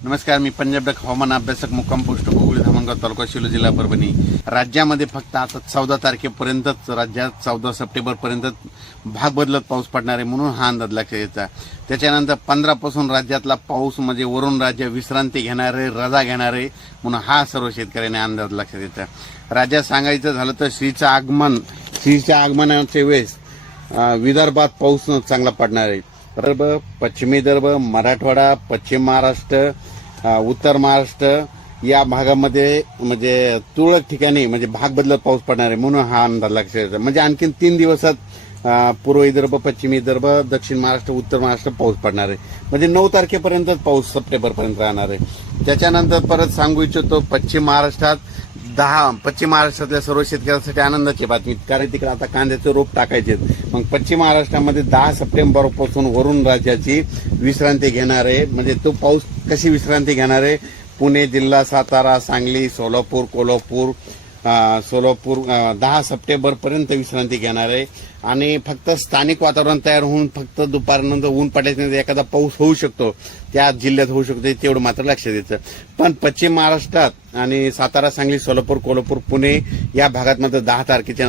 नमस्कार, मी पंजाब डक हवामान अभ्यासक मुक्काम पोस्ट कोगुळे धामणगाव तालुका शिलो जिल्हा परभणी। राज्यामध्ये फक्त आता 14 तारखेपर्यंतच राज्यात 14 सप्टेंबरपर्यंत भाग बदलत पाऊस पडणार आहे म्हणून हा अंदाज लक्षात घ्यायचा। त्याच्यानंतर 15 पासून राज्यातला पाऊस म्हणजे वरून राज्य विश्रांती घेणार आहे, रजा घेणार आहे म्हणून हा सर्व शेतकऱ्यांनी अंदाज लक्षात घ्यायचा। राज्यात सांगायचं झालं तर श्रीच्या आगमनाच्या वेळेस विदर्भात पाऊस चांगला पडणार आहे। विदर्भ, पश्चिमी विदर्भ, मराठवाडा, पश्चिम महाराष्ट्र, उत्तर महाराष्ट्र या भागामध्ये म्हणजे तुरळक ठिकाणी म्हणजे भाग बदलत पाऊस पडणार आहे म्हणून हा अंदाज लक्षात घ्यायचा। म्हणजे आणखीन 3 दिवसात पूर्व विदर्भ, पश्चिमी विदर्भ, दक्षिण महाराष्ट्र, उत्तर महाराष्ट्र पाऊस पडणार आहे। म्हणजे 9 तारखेपर्यंत पाऊस सप्टेंबरपर्यंत राहणार आहे। त्याच्यानंतर परत सांगू इच्छितो पश्चिम महाराष्ट्रातल्या सर्व शेतकऱ्यांसाठी आनंदाची बातमी, कारण तिकडे आता कांद्याचे रोप टाकायचे। मग पश्चिम महाराष्ट्रामध्ये 10 सप्टेंबरपासून वरून राज्याची विश्रांती घेणार आहे। म्हणजे तो पाऊस कशी विश्रांती घेणार आहे? पुणे जिल्हा, सातारा, सांगली, सोलापूर, कोल्हापूर, 10 सप्टेंबरपर्यंत विश्रांती घेणार आहे। आणि फक्त स्थानिक वातावरण तयार होऊन फक्त दुपारनंतर ऊन पडल्यानंतर एखादा पाऊस होऊ शकतो, त्या जिल्ह्यात होऊ शकतो, तेवढं मात्र लक्षात द्यायचं। पण पश्चिम महाराष्ट्रात आणि सातारा, सांगली, सोलापूर, कोल्हापूर, पुणे या भागात मात्र 10 तारखेच्या